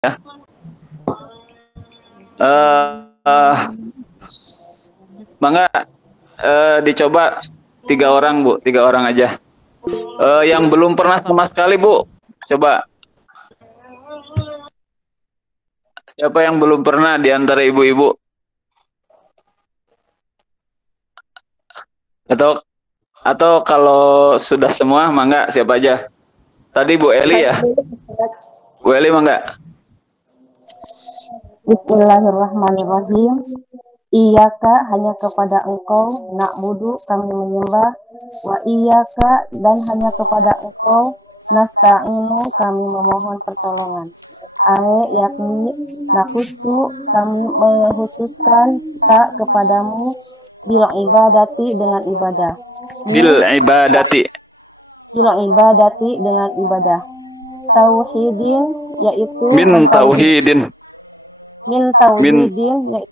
ya. Mangga dicoba 3 orang Bu, 3 orang aja. Yang belum pernah sama sekali Bu, coba. Siapa yang belum pernah di antara ibu-ibu? Atau kalau sudah semua, mangga siapa aja? Tadi Bu Eli ya? Bu Eli mangga. Bismillahirrahmanirrahim. Iyaka hanya kepada Engkau na'budu kami menyembah, wa iyaka dan hanya kepada Engkau nasta'inu kami memohon pertolongan. Yakni nakusu kami menghususkan ka kepadamu bil ibadati dengan ibadah. Bil ibadati. Bil ibadati dengan ibadah. Tauhidin yaitu Min tauhidin. Min tauhidin yaitu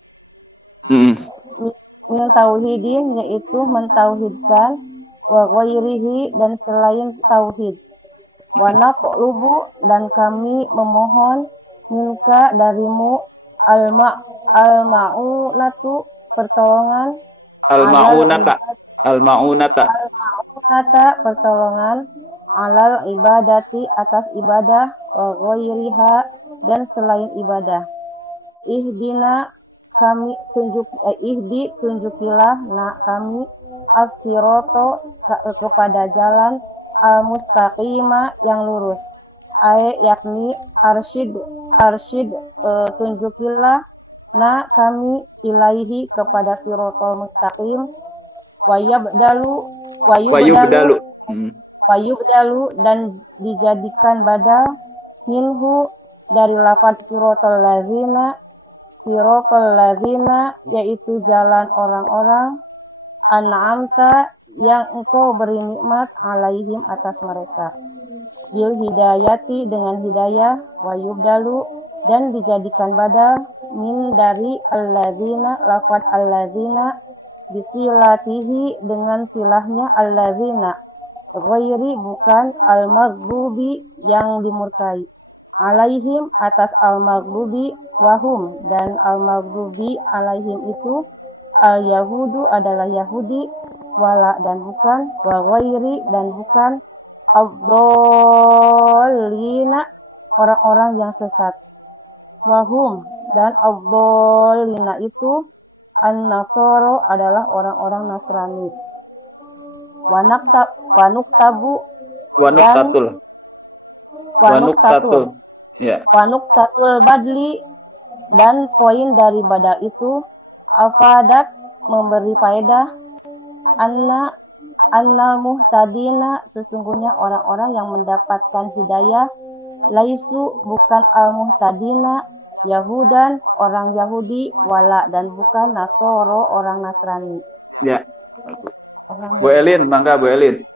min tauhidin yaitu mentauhidkan, wa ghairihi dan selain tauhid, wa naqlubu dan kami memohon minka darimu al-ma'unatu pertolongan, al-ma'unata pertolongan, alal ibadati atas ibadah, wa ghairiha dan selain ibadah. Ihdina kami tunjukilah kami as-sirata kepada jalan al-mustaqima yang lurus. Yakni arsyid tunjukilah kami ilaihi kepada siratal mustaqim, wayubdalu dan dijadikan badal minhu dari lafaz siratal ladzina yaitu jalan orang-orang an'amta yang engkau beri nikmat alaihim atas mereka, bil hidayati dengan hidayah, wa yubdalu dan dijadikan badal min dari alladzina lafaz alladzina bisilatihi dengan silahnya alladzina, ghairi bukan al-maghdubi yang dimurkai, alaihim atas al-maghdubi, wahum dan al-maghdubi alaihim itu al-yahudu adalah Yahudi, wala dan bukan, wa ghairi dan bukan, ad-dallina orang-orang yang sesat, wahum dan ad-dallina itu an-nasara adalah orang-orang Nasrani, wanuktatul badli dan poin dari badal itu afadat memberi faedah anna muhtadina sesungguhnya orang-orang yang mendapatkan hidayah laisu bukan al-muhtadina Yahudan orang Yahudi, wala dan bukan Nasoro orang Nasrani. Ya. Bu Elin, mangga Bu Elin.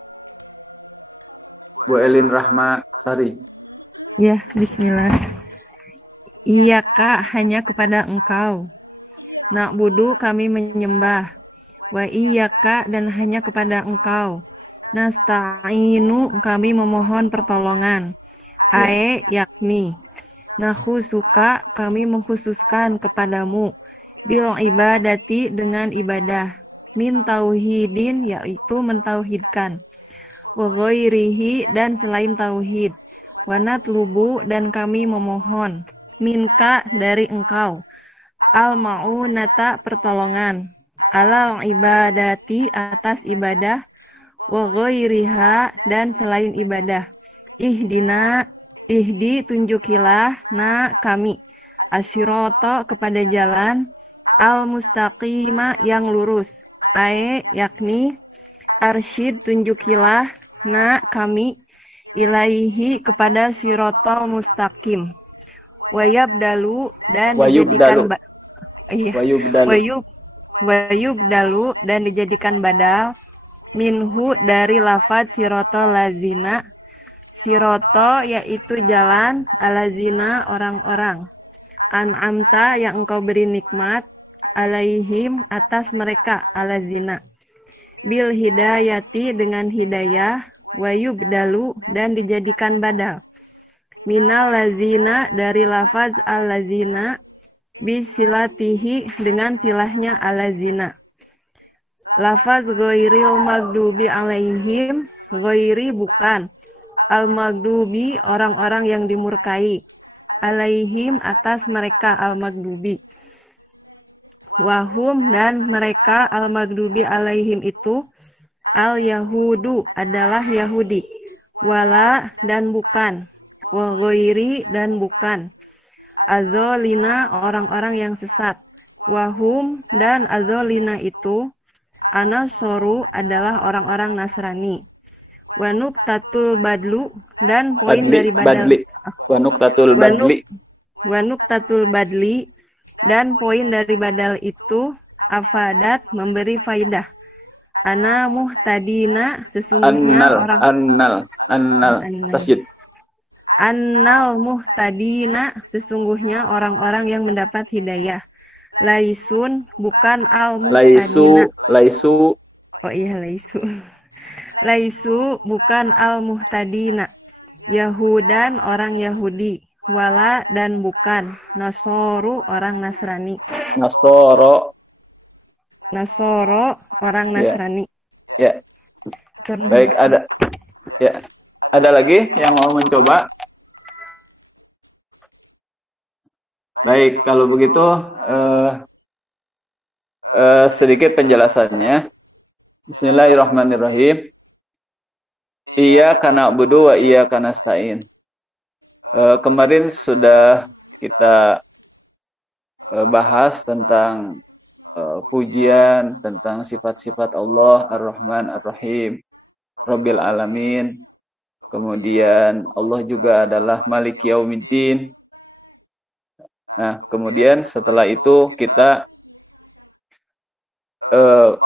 Bu Elin Rahmasari. Ya, bismillah. Iyaka hanya kepada Engkau. Na'budu kami menyembah. Wa iyaka dan hanya kepada Engkau. Nasta'inu kami memohon pertolongan. Yakni nakhusuka kami mengkhususkan kepadamu. Bil ibadati dengan ibadah. Min tauhidin yaitu mentauhidkan. Wa ghairihi dan selain tauhid. Wa natlubu dan kami memohon. Minka dari Engkau. Al-ma'unata pertolongan. Alal ibadati atas ibadah. Wa ghairiha dan selain ibadah. Ihdi tunjukilah kami. Asyirata kepada jalan. Al-mustaqima yang lurus. Yakni arsyid tunjukilah kami ilaihi kepada siratal mustaqim. Wayubdalu dan dijadikan wayubdalu dan dijadikan badal minhu dari lafaz siratal lazina. Sirato yaitu jalan, alazina orang-orang. An'amta yang engkau beri nikmat, alaihim atas mereka, alazina. Bil hidayati dengan hidayah, wayubdalu dan dijadikan badal. minal lazina dari lafaz al-lazina bisilatihi dengan silahnya al-lazina. Lafaz ghairil magdubi alaihim, ghairi bukan, al-magdubi orang-orang yang dimurkai, alaihim atas mereka al-magdubi. Wahum dan mereka al-magdubi alaihim itu al-yahudu adalah Yahudi. Wala dan bukan. Wa ghairi dan bukan. Azolina orang-orang yang sesat. Wahum dan azolina itu anasoru adalah orang-orang Nasrani. Wanuk tatul badlu dan poin dari badal. Wanuk tatul badli. Wanuk tatul badli dan poin dari badal itu afadat memberi faidah. Ana muhtadina sesungguhnya annal tasjid. Annal muhtadina sesungguhnya orang-orang yang mendapat hidayah. Laisun bukan al muhtadina. Laisu. Oh iya laisu. Laisu bukan al muhtadina. Yahudan orang Yahudi. Wala dan bukan Nasoru orang Nasrani. Nasoro orang Nasrani. Ya. Baik, ada. Ya. Ada lagi yang mau mencoba? Baik, kalau begitu sedikit penjelasannya. Bismillahirrahmanirrahim. Iyyaka na'budu wa iyyaka nasta'in. Kemarin sudah kita bahas tentang pujian, tentang sifat-sifat Allah Ar-Rahman Ar-Rahim, Rabbil Alamin. Kemudian Allah juga adalah Malik Yaumiddin. Nah, kemudian setelah itu kita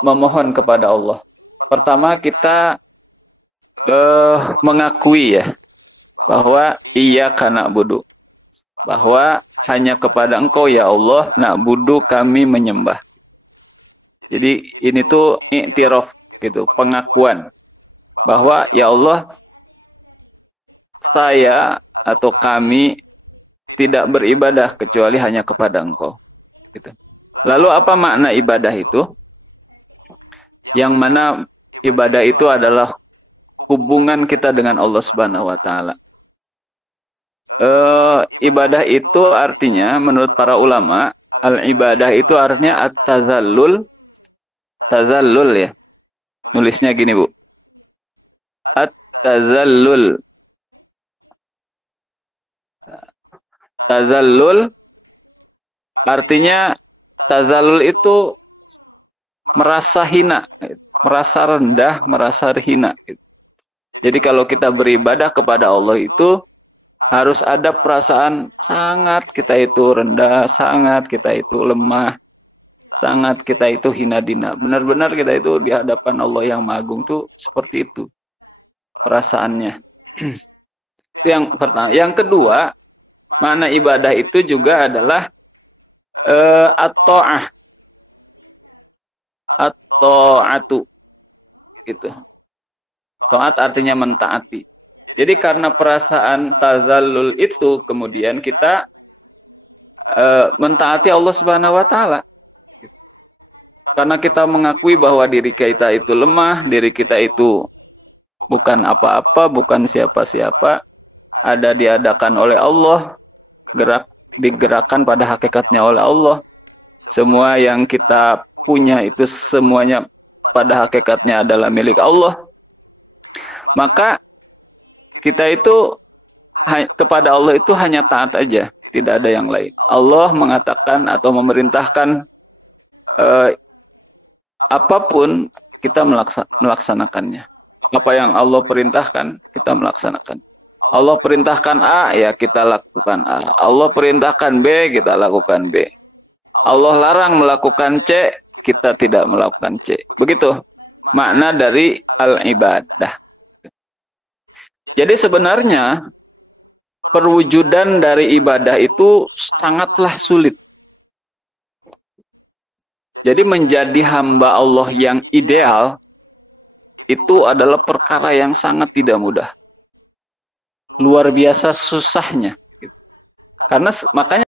memohon kepada Allah. Pertama kita mengakui ya bahwa iyyaka na'budu, bahwa hanya kepada Engkau ya Allah na'budu kami menyembah. Jadi ini tuh i'tiraf gitu, pengakuan bahwa ya Allah saya atau kami tidak beribadah kecuali hanya kepada Engkau. Gitu. Lalu apa makna ibadah itu? Yang mana ibadah itu adalah hubungan kita dengan Allah Subhanahu wa taala. Ibadah itu artinya menurut para ulama, al-ibadah itu artinya at-tazallul. Tazallul ya. Nulisnya gini, Bu. At-tazallul. Tazallul artinya tazallul itu merasa hina, merasa rendah, merasa hina. Jadi kalau kita beribadah kepada Allah itu harus ada perasaan sangat kita itu rendah, sangat kita itu lemah, sangat kita itu hina dina. Benar-benar kita itu di hadapan Allah yang Maha Agung tuh seperti itu perasaannya. Itu yang pertama. Yang kedua, makna ibadah itu juga adalah at-ta'ah. At-ta'atu. Gitu. Ta'at artinya mentaati. Jadi karena perasaan tazallul itu kemudian kita mentaati Allah Subhanahu wa taala. Karena kita mengakui bahwa diri kita itu lemah, diri kita itu bukan apa-apa, bukan siapa-siapa, ada diadakan oleh Allah, digerakkan pada hakikatnya oleh Allah. Semua yang kita punya itu semuanya pada hakikatnya adalah milik Allah. Maka kita itu kepada Allah itu hanya taat aja, tidak ada yang lain. Allah mengatakan atau memerintahkan apapun kita melaksanakannya. Apa yang Allah perintahkan kita melaksanakan. Allah perintahkan A ya kita lakukan A. Allah perintahkan B kita lakukan B. Allah larang melakukan C, kita tidak melakukan C. Begitu makna dari al-ibadah. Jadi sebenarnya perwujudan dari ibadah itu sangatlah sulit. Jadi menjadi hamba Allah yang ideal itu adalah perkara yang sangat tidak mudah. luar biasa susahnya. Gitu. Karena makanya